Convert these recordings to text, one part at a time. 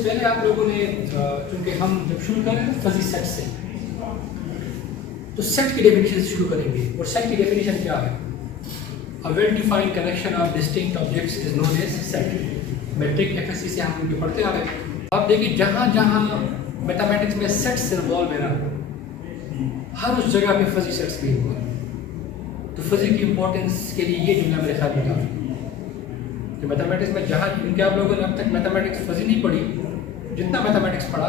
इससे पहले आप लोगों ने क्योंकि हम जब शुरू करें फजी सेट से, तो सेट की डेफिनेशन से शुरू करेंगे। और सेट की डेफिनेशन क्या है? A well-defined collection of distinct objects is known as set. Matric FSc से हम उनके पढ़ते आ रहे हैं। आप देखिए जहाँ जहाँ मैथमेटिक्स में सेट्स इन्वॉल्व है ना, हर उस जगह पे फजी सेट्स भी इन्वॉल्व है। तो फजी की इंपॉर्टेंस के लिए ये जुमला मेरे ख्याल में था कि मैथमेटिक्स में जहाँ, क्योंकि आप लोगों ने अब तक मैथमेटिक्स फजी नहीं पढ़ी, जितना मैथमेटिक्स पढ़ा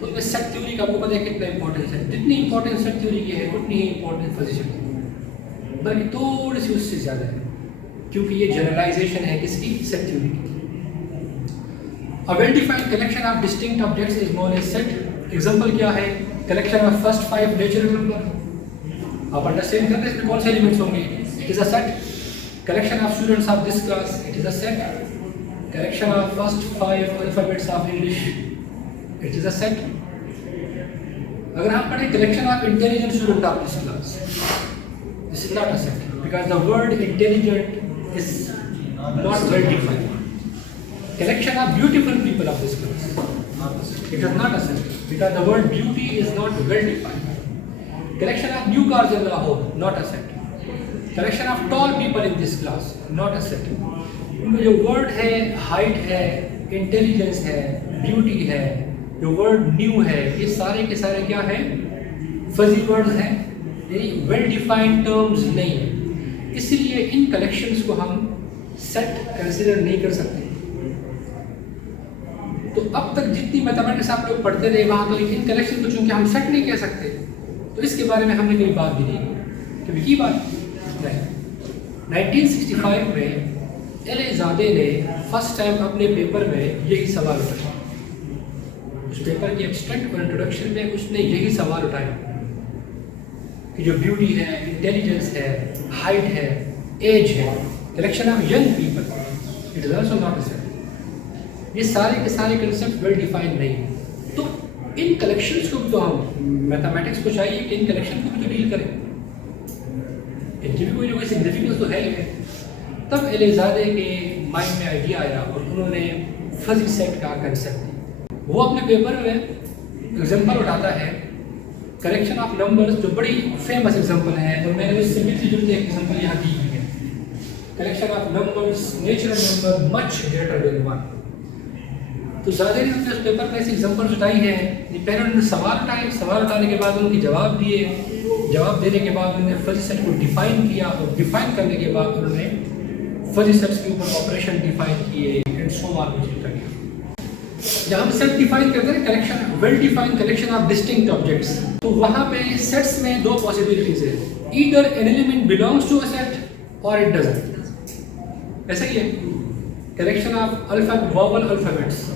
तो उसमें सेट थ्योरी का आपको पता है कितना इंपॉर्टेंस है। जितनी इंपॉर्टेंस सेट थ्योरी की है उतनी ही इंपॉर्टेंस फजी सेट की है, बल्कि थोड़ी सी उससे ज़्यादा है, क्योंकि ये जनरलाइजेशन है किसकी? सेट थ्योरी की। A well-defined collection of distinct objects is known as set. Example क्या है? Collection of first 5 natural number. आप अंडरस्टैंड करते हैं इसमें कौन से एलिमेंट्स होंगे? It is a set. Collection of students of this class, it is a set. Collection of first 5 alphabets of English, it is a set. अगर हम पढ़े collection of intelligent student of this class, this is not a set, because the word intelligent is not well defined. Collection of beautiful people of this class, it is not a set, because the word beauty is not well defined. Collection of new cars in Lahore, not a set. Collection of tall people in this class, not a set. उनमें जो word है, height है, intelligence है, beauty है, जो word new है, ये सारे के सारे क्या है? fuzzy words हैं, यानी well defined terms नहीं है। इसलिए इन collections को हम set consider नहीं कर सकते। तो अब तक जितनी मैथमेटिक्स आप लोग पढ़ते रहे वहाँ तो इन कलेक्शन को चूंकि हम सेट नहीं कह सकते, तो इसके बारे में हमने कोई बात भी नहीं कभी की बात नहीं। 1965 में एल ज़ादे ने फर्स्ट टाइम अपने पेपर में यही सवाल उठाया। उस पेपर के एब्स्ट्रैक्ट और इंट्रोडक्शन में उसने यही सवाल उठाया कि जो ब्यूटी है, इंटेलिजेंस है, हाइट है, एज है, collection of young people, it is also not a set. ये सारे के सारे कंसेप्ट वेल डिफाइंड नहीं है। तो इन कलेक्शंस को भी तो हम मैथमेटिक्स को चाहिए कि इन कलेक्शन को भी तो डील करें, इनकी भी कोई ना कोई सिग्निफिकेंस तो है ही है। तब एलिजादे के माइंड में आइडिया आया और उन्होंने फजी सेट का कंसेप्ट दिया। वो अपने पेपर में एग्जाम्पल उठाता है कलेक्शन ऑफ नंबर्स, जो बड़ी फेमस एग्जाम्पल है, और मैंने उससे मिलती जुलती एक एग्जाम्पल यहाँ दी हुई है। Collection of numbers, natural number much greater than 1। तो ज़्यादा ने अपने उस पेपर में ऐसी एग्जाम्पल्स उठाई हैं। पहले उन्होंने सवाल उठाए, सवाल उठाने के बाद उनके जवाब दिए, जवाब देने के बाद उन्होंने फजी सेट को डिफाइन किया, और डिफाइन करने के बाद उन्होंने फजी सेट्स के ऊपर ऑपरेशन डिफाइन किए एंड सो ऑन। जब हम सेट डिफाइन करते हैं collection, well defined collection of distinct objects, तो वहाँ पे सेट्स में दो पॉसिबिलिटीज है, either an element belongs to a set or it doesn't. ऐसा ही है कलेक्शन ऑफ वोवल अल्फाबेट्स,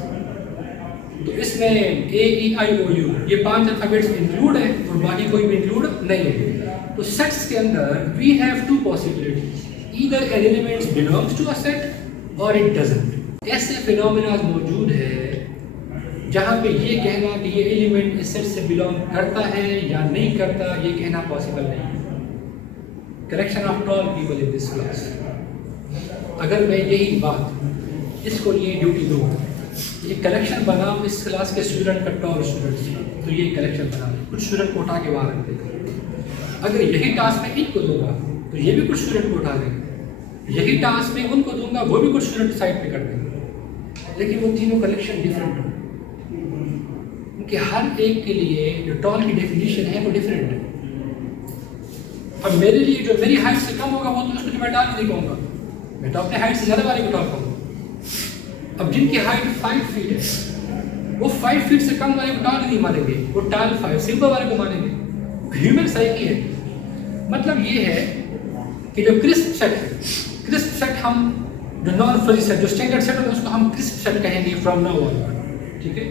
तो इसमें ए ई आई ओ यू ये 5 अल्फाबेट्स इंक्लूड है और बाकी कोई भी इंक्लूड नहीं है। तो सेट्स के अंदर we have two possibilities, either an elements belongs to a set or it doesn't. ऐसे फिनोमेना मौजूद है जहाँ पे ये कहना कि ये एलिमेंट इस सेट से बिलोंग करता है या नहीं करता, ये कहना पॉसिबल नहीं है। Collection of tall people in this class, अगर मैं यही बात इसको ये ड्यूटी दूँ, ये कलेक्शन बनाओ इस क्लास के स्टूडेंट का टॉल स्टूडेंट्स, तो ये कलेक्शन बना कुछ स्टूडेंट को उठा के बाहर रख देगा। अगर यही टास्क मैं इनको दूंगा तो ये भी कुछ स्टूडेंट को उठा देंगे, यही टास्क मैं उनको दूंगा वो भी कुछ स्टूडेंट साइड पे कर देंगे, लेकिन वो तीनों कलेक्शन डिफरेंट हो, क्योंकि हर एक के लिए जो टॉल की डेफिनेशन है वो डिफरेंट है। अब मेरे लिए जो मेरी हाइट से कम होगा वो तो उसको मैं टॉल नहीं कहूँगा, मैं तो अपने हाइट से ज़्यादा वाले को टॉल कहूँगा। अब जिनकी हाइट 5 फीट है वो 5 फीट से कम वाले को टॉल नहीं मानेंगे, वो टॉल 5 सिंपल वाले को मानेंगे। ह्यूमन साइकी है। मतलब ये है कि जो क्रिस्प सेट है, क्रिस्प सेट हम जो नॉन फजी सेट, जो स्टैंडर्ड सेट होता है उसको हम क्रिस्प सेट कहेंगे फ्रॉम नाउ ऑन, ठीक है।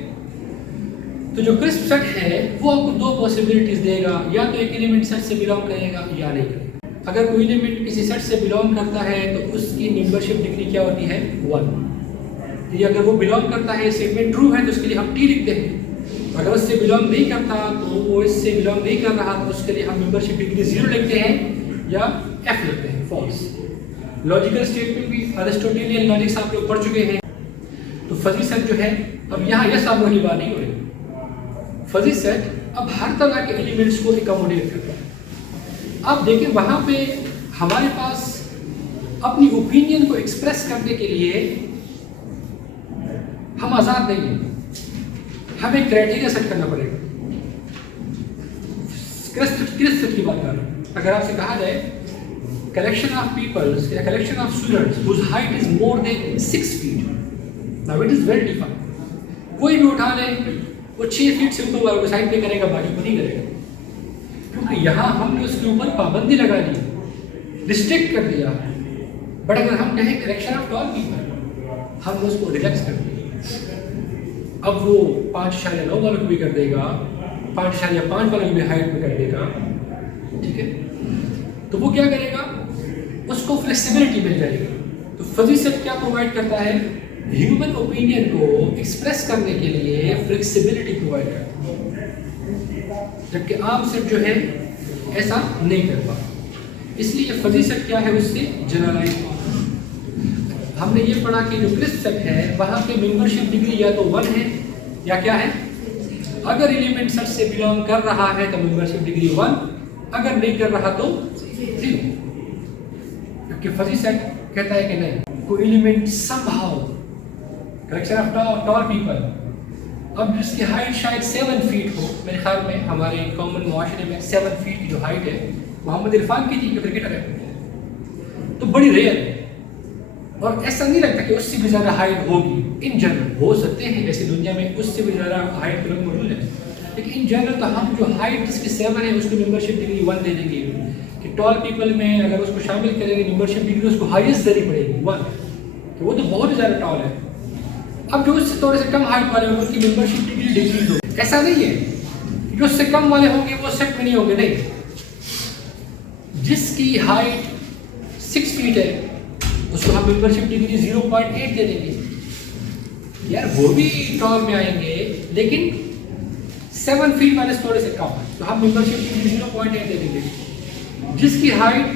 तो जो क्रिस्प सेट है वो आपको दो पॉसिबिलिटीज देगा, या तो एक एलिमेंट सेट से बिलोंग करेगा या नहीं करेगा। अगर कोई एलिमेंट किसी सेट से बिलोंग करता है तो उसकी मेंबरशिप डिग्री क्या होती है? 1। ये अगर वो बिलोंग करता है, स्टेटमेंट ट्रू है तो उसके लिए हम टी लिखते हैं। अगर उससे बिलोंग नहीं करता तो वो इससे बिलोंग नहीं कर रहा तो उसके लिए हम मेंबरशिप डिग्री 0 लिखते हैं या एफ लिखते हैं, फॉल्स। लॉजिकल स्टेटमेंट भी अरिस्टोटेलियन लॉजिक्स आप लोग पढ़ चुके हैं। तो फजी सेट जो है, अब यहाँ यस और नो की बात नहीं हो रही। फजी सेट अब हर तरह के एलिमेंट्स को एकोमोडेट करता है। अब देखिए वहाँ पे हमारे पास अपनी ओपिनियन को एक्सप्रेस करने के लिए हम आज़ाद नहीं हैं, हमें क्राइटेरिया सेट करना पड़ेगा। किस की बात कर रहा हूँ? अगर आपसे कहा जाए collection of peoples, a collection of students whose height is more than 6 feet. Now it is well defined. कोई भी उठा ले, वो 6 फीट से ऊपर वाले को साइड पे करेगा, बाकी को नहीं करेगा, क्योंकि यहाँ हमने उसके ऊपर पाबंदी लगा दी, रिस्ट्रिक्ट कर दिया। बट अगर हम कहें कलेक्शन ऑफ टॉल पीपल, हमने उसको रिलैक्स कर दिया। अब वो 5.9 वालों को भी कर देगा, 5.5 वालों की भी हाइट में कर देगा, ठीक है। तो वो क्या करेगा, उसको फ्लेक्सिबिलिटी मिल जाएगी। तो फजी सेट क्या प्रोवाइड करता है, ह्यूमन ओपिनियन को एक्सप्रेस करने के लिए फ्लेक्सिबिलिटी प्रोवाइड करता है, जबकि आम सेट जो है ऐसा नहीं कर पाता। इसलिए फजी सेट क्या है, उससे जनरलाइज। हमने ये पढ़ा कि जो क्रिस्प सेट है वहाँ पे मेंबरशिप डिग्री या तो 1 है या क्या है, अगर एलिमेंट सेट से बिलोंग कर रहा है तो मेंबरशिप डिग्री 1, अगर नहीं कर रहा तो 0। क्योंकि फजी सेट कहता है कि नहीं, कोई element somehow collection of tall people, अब जिसकी हाइट शायद 7 फीट हो, मेरे ख्याल में हमारे कॉमन मुआशरे में 7 फीट की जो हाइट है मोहम्मद इरफान की थी, जो क्रिकेटर है, तो बड़ी रेयर है। और ऐसा नहीं लगता कि उससे भी ज़्यादा हाइट होगी। इन जनरल हो सकते हैं, जैसे दुनिया में उससे भी ज़्यादा हाइट के लोग मौजूद हैं, लेकिन इन जनरल तो हम जो हाइट जिसकी 7 है उसको मेंबरशिप डिग्री 1 दे देंगे। कि टॉल पीपल में अगर उसको शामिल करेंगे मेंबरशिप डिग्री उसको हाईएस्ट देनी पड़ेगी 1, कि वो तो बहुत ज़्यादा टॉल है। अब जो उससे थोड़े से कम हाइट वाले होंगे उनकी मेंबरशिप डिग्री डिक्रीज होगी। ऐसा नहीं है जो उससे कम वाले होंगे वो सेट में नहीं होंगे, नहीं। जिसकी हाइट 6 फीट है उसको हम मेंबरशिप डिग्री 0.8 दे देंगे। यार वो भी टॉल में आएंगे, लेकिन 7 फीट वाले थोड़े से कम है, तो हम मेंबरशिप डिग्री 0.8 दे देंगे। जिसकी हाइट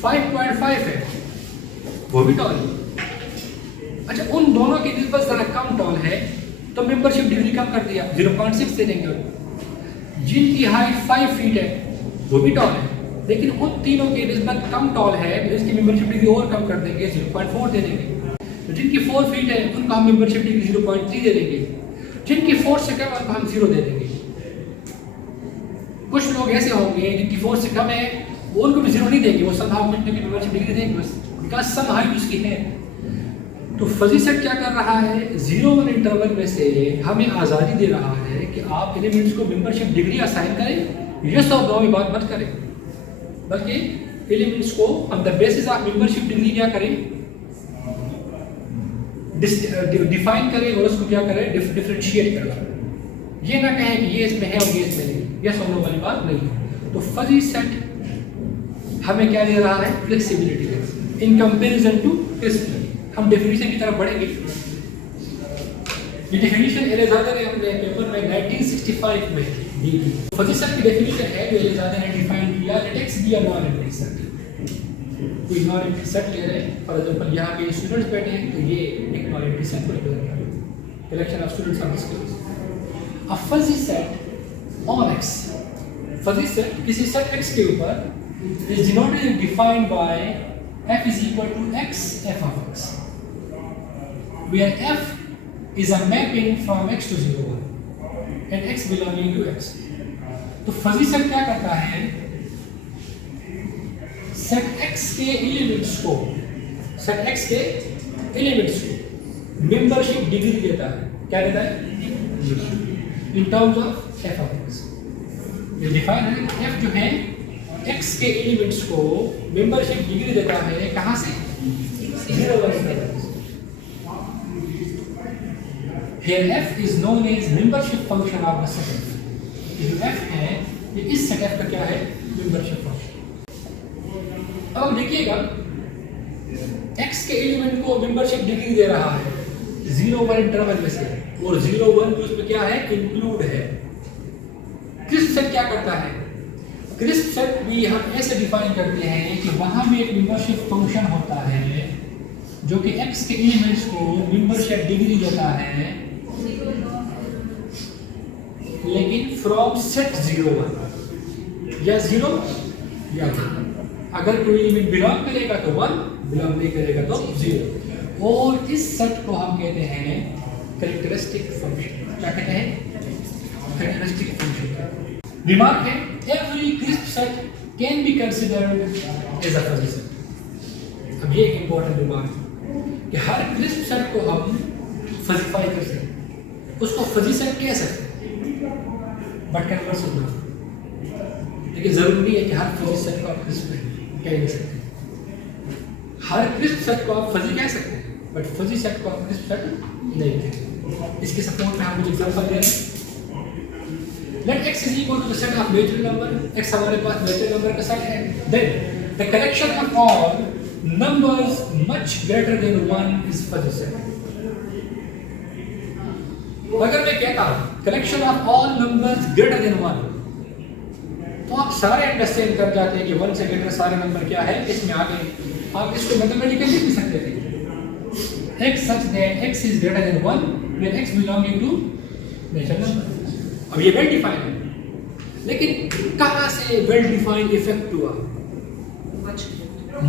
5.5 है वो भी टॉल है। अच्छा, उन दोनों की निस्बत ज़रा कम टॉल है तो मेंबरशिप डिग्री कम कर दिया, 0.6 दे देंगे। जिनकी हाइट 5 फीट है वो भी टॉल है, लेकिन उन तीनों की निस्बत कम टॉल है तो इसकी मेंबरशिप डिग्री और कम कर देंगे, 0.4 दे देंगे। तो जिनकी 4 फीट है उनको हम मेंबरशिप डिग्री 0.3 दे देंगे। जिनकी 4 से कम है उनको हम 0 दे देंगे। कुछ लोग ऐसे होंगे जिनकी 4 से कम है वो उनको भी 0 नहीं देंगे, वो समहाउ कुछ भी मेंबरशिप डिग्री देंगे बस, बिकॉज सम हाइट उसकी है। तो फजी सेट क्या कर रहा है, 0-1 इंटरवल में से हमें आज़ादी दे रहा है कि आप एलिमेंट्स को मेंबरशिप डिग्री असाइन करें, यस और नो में बात मत करें, बल्कि एलिमेंट्स को on the basis of membership degree क्या करें, डिफाइन करें और उसको क्या करें, डिफरेंशिएट करें। ये ना कहें कि ये इसमें है और ये इसमें नहीं, यस और नो वाली बात नहीं। तो फजी सेट हमें क्या दे रहा है, flexibility in comparison to crisp. हम डेफिनेशन की तरफ बढ़ेंगे। ये डेफिनेशन एलेजादर ने अपने पेपर में 1965 में दी थी। फजी सेट की डेफिनेशन है जो एलेजादर ने डिफाइन किया, let x be a non empty set. कोई नॉन एम्प्टी सेट ले रहे हैं, फॉर एग्जांपल यहाँ पे स्टूडेंट्स बैठे हैं तो ये एक नॉन एम्प्टी सेट को रिप्रेजेंट करता है, collection of students of this class. A fuzzy set on x, fuzzy set किसी सेट एक्स के ऊपर is denoted and defined by f is equal to x f of x, where f is a mapping from x to 0 1 and x belonging to x. तो fuzzy set क्या करता है, set x के elements को membership degree देता है। क्या देता है, in terms of f of x। ये डिफाइन है, f जो है x के एलिमेंट्स को मेंबरशिप डिग्री देता है, कहाँ से, 0-1। Here f is known as membership function of the set f. ये जो f है ये इस set f का क्या है, membership function। अब देखिएगा x के एलिमेंट को मेंबरशिप डिग्री दे रहा है 0-1 इंटरवल में से, और 0-1 भी उसमें क्या है, इंक्लूड है। क्रिस्प सेट क्या करता है, क्रिस्प सेट भी हम ऐसे डिफाइन करते हैं कि वहाँ में एक मेंबरशिप फंक्शन होता है जो कि x के एलिमेंट्स को मेंबरशिप डिग्री देता है, लेकिन फ्रॉम सेट 0 1 या 0 या 1। अगर कोई एलिमेंट बिलोंग करेगा तो 1, बिलोंग नहीं करेगा तो 0। और इस सेट को हम कहते हैं कैरेक्टरिस्टिक फंक्शन। क्या कहते हैं? Characteristic function. रिमार्क है, every crisp set can be considered as a fuzzy set. अब ये एक इंपॉर्टेंट रिमार्क है कि हर क्रिस्प सेट को हम फजीफाई कर सकते हैं, उसको फजी सेट कह सकते हैं, बट कन्वर्स होना। लेकिन जरूरी नहीं है कि हर फजी सेट को आप क्रिस्प कह नहीं सकते। हर क्रिस्प सेट को आप फजी कह सकते हैं, बट फजी सेट को आप क्रिस्प सेट नहीं कहते। इसके सपोर्ट में हम कुछ एग्जांपल दे रहे हैं। Let x is equal to the set of natural number. x हमारे पास नेचुरल नंबर का सेट है। Then the collection of all numbers much greater than 1 is fuzzy set. अगर मैं कहता हूं collection of all numbers greater than 1, तो आप सारे अंडरस्टैंड कर जाते हैं कि 1 से ग्रेटर सारे नंबर क्या है। इसमें आगे आप इसको मैथमेटिकली लिख भी सकते थे, x such that x is greater than 1 when x belonging to natural number. अब ये वेल डिफाइंड है, लेकिन कहां से वेल डिफाइंड इफेक्ट हुआ?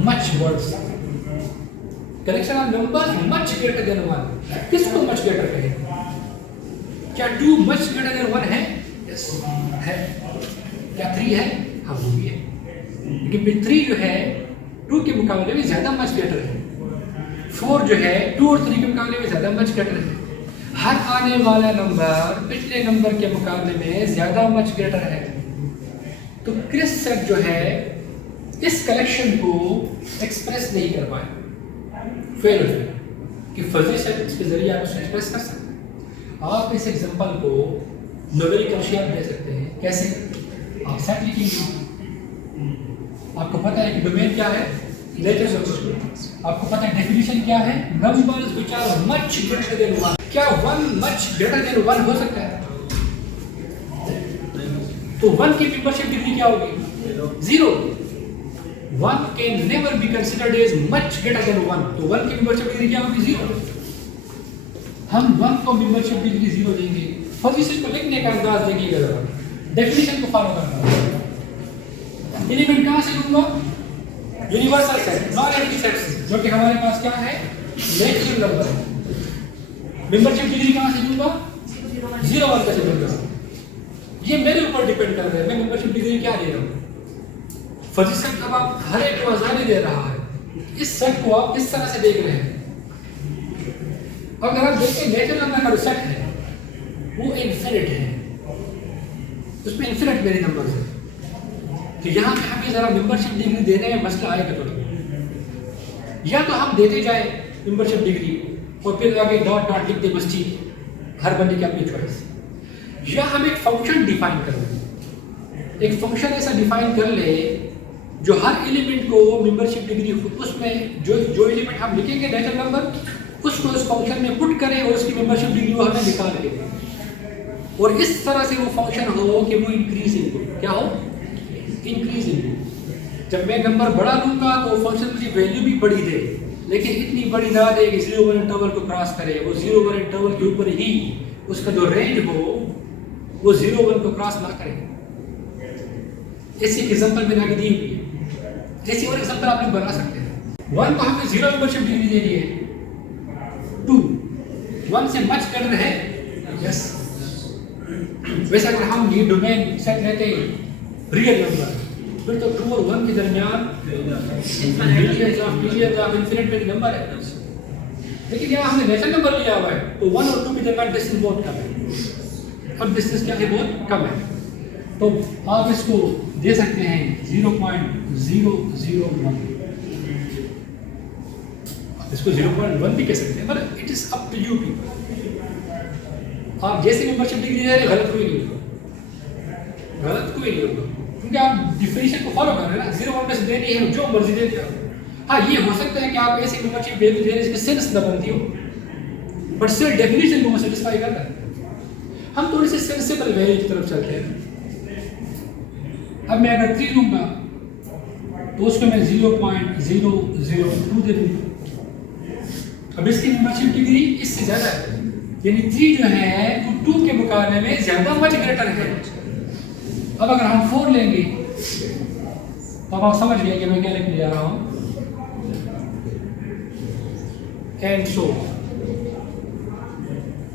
Much words. Collection of numbers much greater than 1, किसको मच ग्रेटर कहें? क्या 2 मच ग्रेटर देन 1 है? यस है। क्या 3 है? हाँ वो भी है, लेकिन 3 जो है 2 के मुकाबले में ज्यादा मच ग्रेटर है। 4 जो है 2 और 3 के मुकाबले में ज्यादा मच ग्रेटर है। हर आने वाला नंबर पिछले नंबर के मुकाबले में ज्यादा मच ग्रेटर है। तो क्रिस्प सेट जो है इस कलेक्शन को एक्सप्रेस नहीं कर पाए, फेल हो गया कि फजी सेट के जरिए आप उसे एक्सप्रेस कर सकते हैं। आप इस एग्जांपल को न्यूमेरिकल शेप दे सकते हैं। कैसे? आप सेट लिखेंगे, आपको पता है कि डोमेन क्या है, नेचुरल नंबर। आपको पता है डेफिनेशन क्या है, numbers which are much greater than 1। क्या 1 मच ग्रेटर देन 1 हो सकता है? तो 1 की मेंबरशिप डिग्री क्या होगी? 0। 1 can never be considered as much greater than 1। तो 1 की मेंबरशिप डिग्री क्या होगी? 0। हम 1 को मेंबरशिप डिग्री 0 देंगे। फजी सेट को लिखने का अंदाज देखिएगा जरा, डेफिनेशन को फॉलो करना। एलिमेंट कहां से लूंगा? Universal set, non empty set, जो कि हमारे पास क्या है? Natural number. मेंबरशिप डिग्री कहां से लूंगा? 0 1 का से लूंगा। ये मेरे ऊपर डिपेंड कर रहा है, मैं मेंबरशिप डिग्री क्या ले रहा हूं। फजी सेट अब आप हर एक को आजादी दे रहा है। इस सेट को आप किस तरह से देख रहे हैं? अगर आप देखते हैं नेचुरल नंबर का जो सेट है वो इनफिनिट है, उसमें इनफिनिट मेरे नंबर है। तो यहाँ पे हमें जरा मेंबरशिप डिग्री देने में मसला आएगा थोड़ा। या तो हम देते जाए मेंबरशिप डिग्री और फिर आगे डॉट डॉट लिख दे, बस ठीक, हर बंदे की अपनी चॉइस। या हम एक फंक्शन डिफाइन कर लें, एक फंक्शन ऐसा डिफाइन कर ले जो हर एलिमेंट को मेंबरशिप डिग्री, उसमें जो एलिमेंट हम लिखेंगे नेचुरल नंबर, उसको उस फंक्शन में पुट करें और उसकी मेंबरशिप डिग्री वो हमें निकाल के दें। और इस तरह से वो फंक्शन हो कि वो इंक्रीज इनपुट, क्या हो? Increase input. जब मैं नंबर बड़ा लूंगा तो फंक्शन मुझे वैल्यू भी बड़ी दे, लेकिन इतनी बड़ी ना दे कि 0 1 इंटरवल को क्रॉस करे। वो 0 1 इंटरवल के ऊपर ही उसका जो रेंज हो वो 0 1 को क्रॉस ना करे। ऐसी एग्जांपल मैंने आगे दी हुई है। ऐसी और एग्जांपल आप लोग बना सकते हैं। 1 को हमने 0 मेंबरशिप डिग्री दे दी है, 2 1 से मच कर रहे हैं। यस, वैसे अगर हम ये डोमेन सेट लेते हैं रियल नंबर, फिर तो 2 और 1 के दरमियान मिलियंस ऑफ इनफिनिट नंबर है। लेकिन यहाँ हमने नेचुरल नंबर लिया हुआ है, तो 1 और 2 के दरमियान डिस्टेंस बहुत कम है। अब डिस्टेंस क्या है? बहुत कम है। तो आप इसको दे सकते हैं 0.001, इसको 0.1 भी कह सकते हैं, पर it is up to you people. आप जैसे मेंबरशिप डिग्री दे रहे हैं, गलत कोई नहीं होगा, गलत कोई नहीं होगा, क्योंकि आप डिफिनेशन को फॉलो कर रहे हैं ना। 0 1 में से देनी है, जो मर्जी दे दिया। हाँ, ये हो सकता है कि आप ऐसे मेंबरशिप वैल्यू दे रहे हैं जिसकी सेंस न बनती हो, बट स्टिल डेफिनेशन को सेटिस्फाई करता है। हम थोड़ी सी सेंसिबल वैल्यू की तरफ चलते हैं। अब मैं अगर 3 लूंगा तो उसको मैं 0.002 दे दूंगा। अब इसकी मेंबरशिप डिग्री इससे ज़्यादा है, यानी 3 जो है वो 2 के मुकाबले में ज़्यादा मच ग्रेटर है। अब अगर हम 4 लेंगे तो अब आप समझ गए कि मैं क्या लिखने जा रहा हूँ, एंड सो।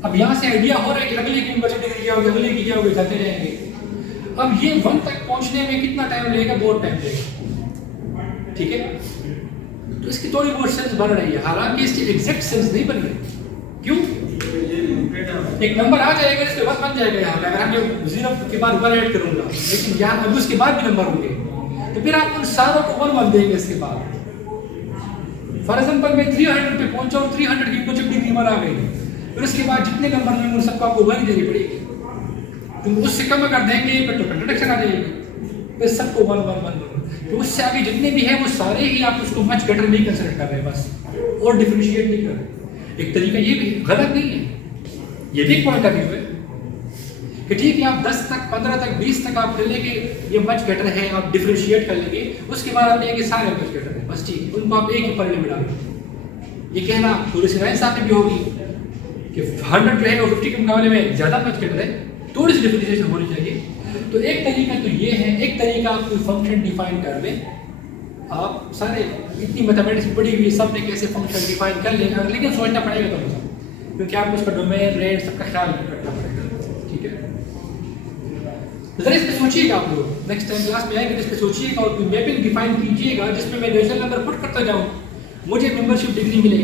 अब यहाँ से आइडिया हो रहा है कि अगले की मेंबरशिप डिग्री क्या होगी, अगले की क्या होगी, जाते रहेंगे। अब ये 1 तक पहुँचने में कितना टाइम लगेगा, बहुत टाइम लगेगा, ठीक है। तो इसकी थोड़ी बहुत सेंस बन रही है, हालांकि इसकी एग्जैक्ट सेंस नहीं बन रही। क्यों? एक नंबर आ जाएगा, इसके बाद बन जाएगा यहाँ पे, अगर हम 0 के बाद 1 ऐड करूंगा, लेकिन यहाँ अब उसके बाद भी नंबर होंगे, तो फिर आप उन सारों को 1 देंगे इसके बाद। फॉर एग्जाम्पल मैं 300 पे पहुंचा और 300 की मेंबरशिप डिग्री 1 आ गई, फिर उसके बाद जितने नंबर होंगे उन सबको आपको 1 देनी पड़ेगी। तो उससे कम अगर देंगे फिर तो कंट्राडिक्शन आ जाएगी, फिर सबको 1 1 1 1। तो उससे आगे जितने भी हैं वो सारे ही आप उसको मच बेटर नहीं कंसिडर कर रहे हैं बस, और डिफरेंशिएट नहीं कर रहे। एक तरीका ये भी गलत नहीं है, ये भी पॉइंट ऑफ व्यू है कि ठीक है आप 10 तक 15 तक 20 तक आप ले लेंगे ये मच बेटर है, आप डिफरेंशिएट कर लेंगे, उसके बाद आप लेंगे सारे मच बेटर है, बस ठीक, उनको आप एक ही पलड़े में डालेंगे। ये कहना थोड़ी सी नाइंसाफी भी होगी कि 100 जो है वो 50 के मुकाबले में ज़्यादा मच बेटर है, थोड़ी सी डिफरेंशिएशन होनी चाहिए। तो एक तरीका तो ये है, एक तरीका आप कोई फंक्शन डिफाइन कर लें, आप सारे इतनी मैथमेटिक्स पढ़ी हुई सब में कैसे फंक्शन डिफाइन कर लेंगे, लेकिन सोचना पड़ेगा तो मतलब, क्योंकि आपको उसका डोमेन रेंज सबका ख्याल रखना पड़ेगा, ठीक है। तो जरा इस पर सोचिएगा, आप लोग नेक्स्ट टाइम क्लास में आएंगे तो इस पर सोचिएगा और कोई मैपिंग डिफाइन कीजिएगा जिसमें मैं नेचुरल नंबर पुट करता जाऊँ, मुझे मेंबरशिप डिग्री मिले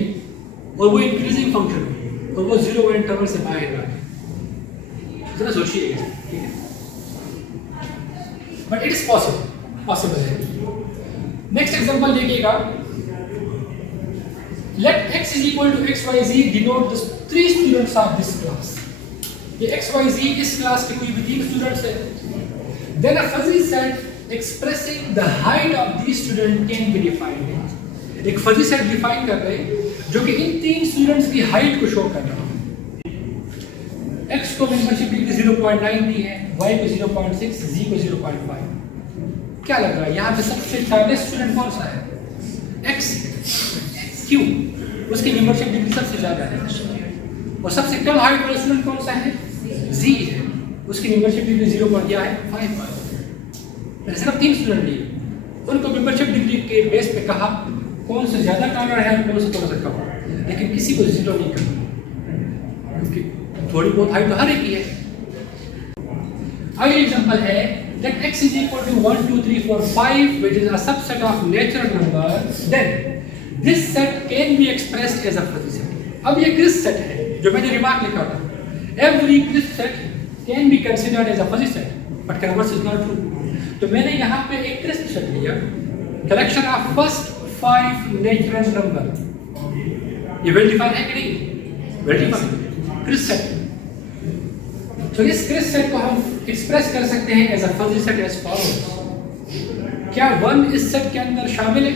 और वो इंक्रीजिंग फंक्शन हो और वो 0 इंटरवल से बाहर ना, जरा सोचिएगा, ठीक है। बट इट इज पॉसिबल है। नेक्स्ट एग्जांपल देखिएगा, late x is equal to xyz denote the 3 students of this class। ये xyz इस क्लास के कोई भी 3 स्टूडेंट्स हैं। Then a fuzzy set expressing the height of these students can be defined। एक fuzzy set define कर रहे हैं जो कि इन 3 स्टूडेंट्स की हाइट को शो कर रहा है। x को मेंबरशिप डिग्री 0.9 दी है, y को 0.6, z को 0.5। क्या लग रहा है यहाँ पे सबसे टालेस्ट स्टूडेंट कौन सा है? x। क्यों? उसकी मेंबरशिप डिग्री सबसे ज्यादा है। और सबसे कम हाइट वाला स्टूडेंट कौन सा है? z है, उसकी मेंबरशिप डिग्री 0.5। सिर्फ 3 स्टूडेंट लिए, उनको मेंबरशिप डिग्री के बेस पे कहा कौन से ज्यादा टॉलर है और कौन से कम, लेकिन किसी को 0 नहीं करना, क्योंकि थोड़ी बहुत हाइट तो हर एक ही है। अगला एग्जांपल है that x is equal to 1 2 3 4 5 which is a subset of natural number, then this set can be expressed as a fuzzy set। अब ये क्रिस्प सेट है जो मैंने रिमार्क लिखा था, every crisp set can be considered as a fuzzy set but converse is not true। तो मैंने यहाँ पे एक क्रिस्प सेट लिया, collection of first 5 natural number, ये वेल डिफाइंड है कि नहीं? Well defined crisp set. तो इस क्रिस्प सेट को हम एक्सप्रेस कर सकते हैं as a fuzzy set as follows. क्या 1 इस सेट के अंदर शामिल है?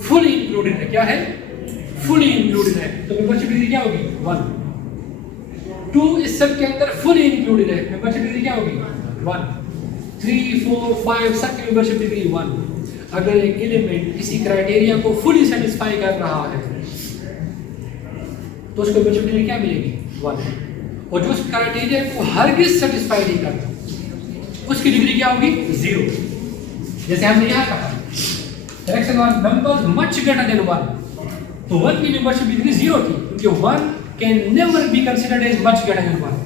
फुली इंक्लूडेड है। क्या है? फुली इंक्लूडेड है, तो मेंबरशिप डिग्री क्या होगी? 1। 2 इस सेट के अंदर फुली इंक्लूडेड है, मेंबरशिप डिग्री क्या होगी? 1। 3 4 5 सब की मेंबरशिप डिग्री 1। अगर एक एलिमेंट किसी क्राइटेरिया को फुली सेटिस्फाई कर रहा है तो उसको मेंबरशिप डिग्री क्या मिलेगी? 1। और जो उस क्राइटेरिया को हरगिज सेटिस्फाई नहीं करता उसकी डिग्री क्या होगी? 0। जैसे हमने यहाँ कहा correction of numbers much greater than 1, तो 1 की मेंबरशिप डिग्री 0 थी क्योंकि 1 can never be considered as much greater than 1।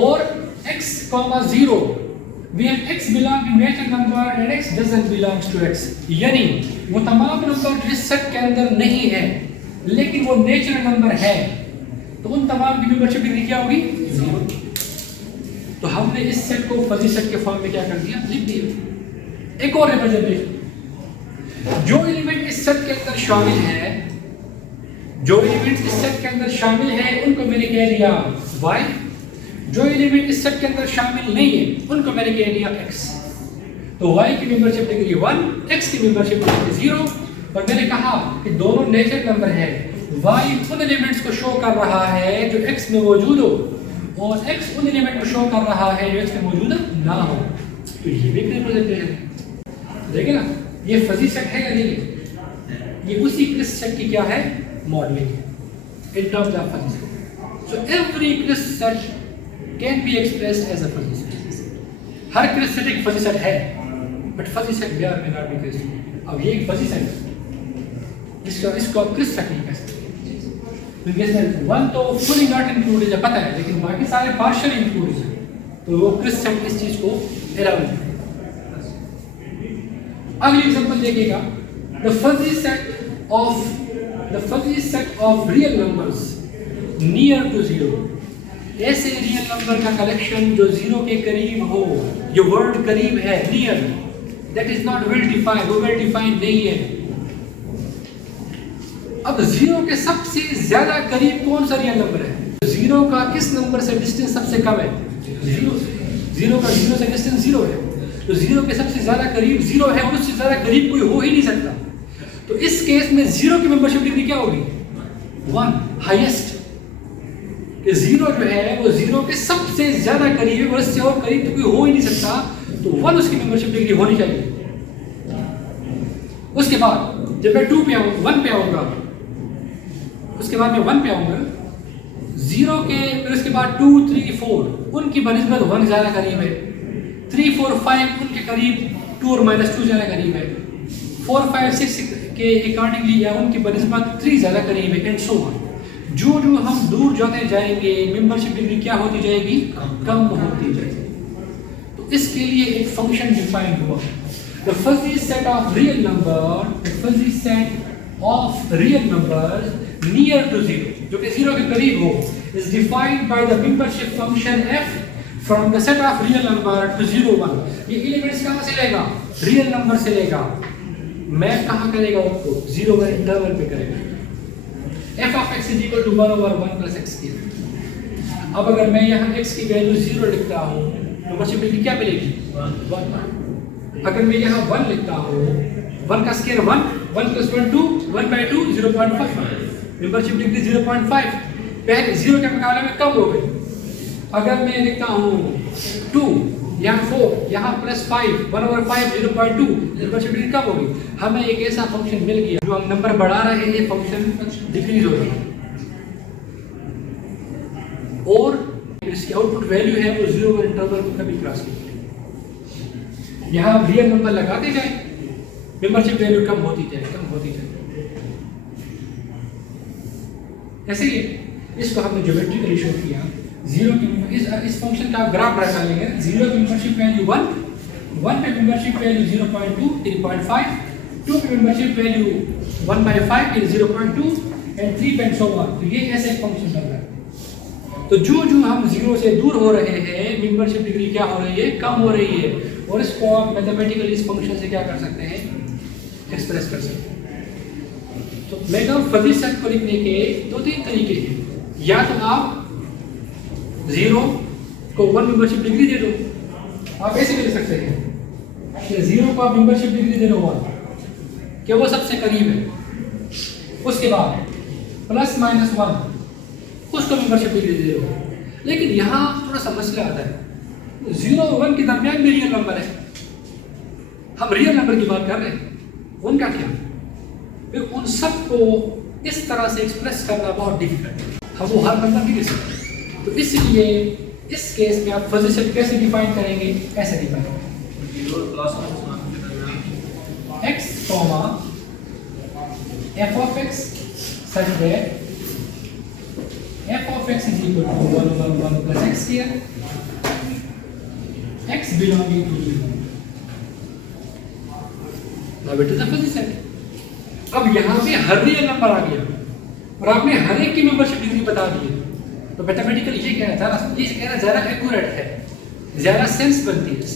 और x, 0 where x belongs to natural number and x doesn't belongs to x, यानी वो तमाम नंबर जो इस सेट के अंदर नहीं है लेकिन वो नेचुरल नंबर है, तो उन तमाम की मेंबरशिप डिग्री क्या होगी? 0। तो हमने इस सेट को फजी सेट के फॉर्म में क्या कर दिया? लिख दिया। एक और रिप्रेजेंटेशन, जो एलिमेंट इस सेट के अंदर शामिल है, जो एलिमेंट इस सेट के अंदर शामिल है उनको मैंने कह दिया y, जो एलिमेंट इस सेट के अंदर शामिल नहीं है उनको मैंने कह दिया x। तो y की मेंबरशिप डिग्री 1, x की मेंबरशिप डिग्री 0। और मैंने कहा कि दोनों नेचुरल नंबर है, y उन एलिमेंट्स को शो कर रहा है जो x में मौजूद हो और x उन एलिमेंट को शो कर रहा है जो x में मौजूद ना हो। तो ये भी रिप्रेजेंटेशन है, देखिए ना, ये फजी सेट है या नहीं? ये उसी क्रिस्प सेट की क्या है, मॉडलिंग है in terms of fuzzy set. So every crisp set can be expressed as a fuzzy set. हर क्रिस्प सेट एक फजी सेट है, but fuzzy set may or may not be crisp. अब ये एक फजी सेट है, इसको आप crisp set नहीं कह सकते, क्योंकि इसमें वन तो फुली नॉट इंक्लूडेड है पता है, लेकिन बाकी सारे पार्शियल इंक्लूडेड हैं, तो वो क्रिस्प सेट इस चीज को अलाउ नहीं करता. अगली एग्जांपल देखिएगा, the fuzzy set of real numbers near to zero. ऐसे रियल नंबर का कलेक्शन जो जीरो के करीब हो, जो वर्ड करीब है, near, that is not well defined, वो वेल डिफाइंड नहीं है. अब जीरो के सबसे ज्यादा करीब कौन सा रियल नंबर है? जीरो का किस नंबर से डिस्टेंस सबसे कम है? जीरो का जीरो से डिस्टेंस जीरो है, तो जीरो के सबसे ज्यादा करीब जीरो है और उससे ज्यादा करीब कोई हो ही नहीं सकता. तो इस केस में जीरो की मेंबरशिप डिग्री क्या होगी? 1, हाईएस्ट. कि जीरो जो है वो जीरो के सबसे ज्यादा करीब है और इससे और करीब तो कोई हो ही नहीं सकता, तो 1 उसकी मेंबरशिप डिग्री होनी चाहिए. उसके बाद जब मैं 2 पे आऊँ, 1 पे आऊंगा, उसके बाद मैं 1 पे आऊंगा, जीरो के फिर उसके बाद 2, 3, 4 उनकी बनिस्बत 1 ज्यादा करीब है, 3, 4, 5 उनके करीब 2 और -2 ज्यादा करीब है, 4, 5, 6 के अकॉर्डिंगली या उनकी बनिस्बत 3 ज्यादा करीब है, एंड सो ऑन. जो हम दूर जाते जाएंगे मेंबरशिप डिग्री क्या होती जाएगी? कम होती जाएगी. तो इसके लिए एक फंक्शन डिफाइन हुआ, the fuzzy set of real numbers near to zero, जो कि जीरो के करीब हो, is defined by the membership function f from the set of real number to 0, 1. ये एलिमेंट्स कहाँ से लेगा? रियल नंबर से लेगा. मैप कहाँ करेगा? उसको 0, 1 इंटरवल पे करेगा. f of x is equal to 1 over 1 plus x cube. अब अगर मैं यहाँ x की वैल्यू 0 लिखता हूँ, मेंबरशिप डिग्री क्या मिलेगी? 1. अगर मैं यहाँ 1 लिखता हूँ, 1 का स्क्वायर 1, 1 plus 1 2, 1/2 0.5. मेंबरशिप डिग्री 0.5 पहले 0 के मुकाबले में कम हो गई. अगर मैं लिखता हूँ 2, यहाँ 4, यहाँ +5, 1 over 5 0.2, मेंबरशिप डिग्री कम हो गई. हमें एक ऐसा फंक्शन मिल गया जो हम नंबर बढ़ा रहे हैं, फंक्शन डिक्रीज हो रहा है और इसकी आउटपुट वैल्यू है वो 0 और इंटरवल को कभी क्रॉस नहीं करेगी. यहाँ रियल नंबर लगाते जाए, मेंबरशिप वैल्यू कम होती जाए. ऐसे ही इसको हमने ज्योमेट्रिकली शो किया. जीरो की इस फंक्शन का आप ग्राफ ड्रा लेंगे. 0 की मेंबरशिप वैल्यू 1, 1 पे मेंबरशिप वैल्यू 0.2, 3.5, 2 पे membership value 1/5 0.2 and 3 and so on. तो ये ऐसे एक फंक्शन बन रहा है. तो जो हम जीरो से दूर हो रहे हैं, मेंबरशिप डिग्री क्या हो रही है? कम हो रही है. और इसको आप मैथमेटिकली इस फंक्शन से क्या कर सकते हैं? एक्सप्रेस कर सकते हैं. तो मैं कहूँ फजी सेट को लिखने के 2-3 तरीके हैं. या तो आप 0 को 1 मेंबरशिप डिग्री दे दो, आप ऐसे भी लिख सकते हैं कि 0 को आप मेंबरशिप डिग्री दे दो 1 कि वो सबसे करीब है. उसके बाद ±1 उसको मेंबरशिप डिग्री दे दो. लेकिन यहाँ थोड़ा सा मसला आता है, 0 और 1 के दरमियान भी रियल नंबर है. हम रियल नंबर की बात कर रहे हैं, उनका क्या? फिर उन सबको इस तरह से एक्सप्रेस करना बहुत डिफिकल्ट है. हम वो हर नंबर नहीं ले सकते. तो इसलिए इस केस में आप फजी सेट कैसे डिफाइन करेंगे? ऐसे डिफाइन करेंगे x, f of x such that f of x is equal to 1 over 1 plus x here, x belonging to 0. Now it is a fuzzy set. अब यहाँ पे हर रियल नंबर आ गया और आपने हर एक की मेंबरशिप डिग्री बता दी है. तो मैथमेटिकली ये कहना ज़्यादा एक्यूरेट है, ज़्यादा सेंस बनती है.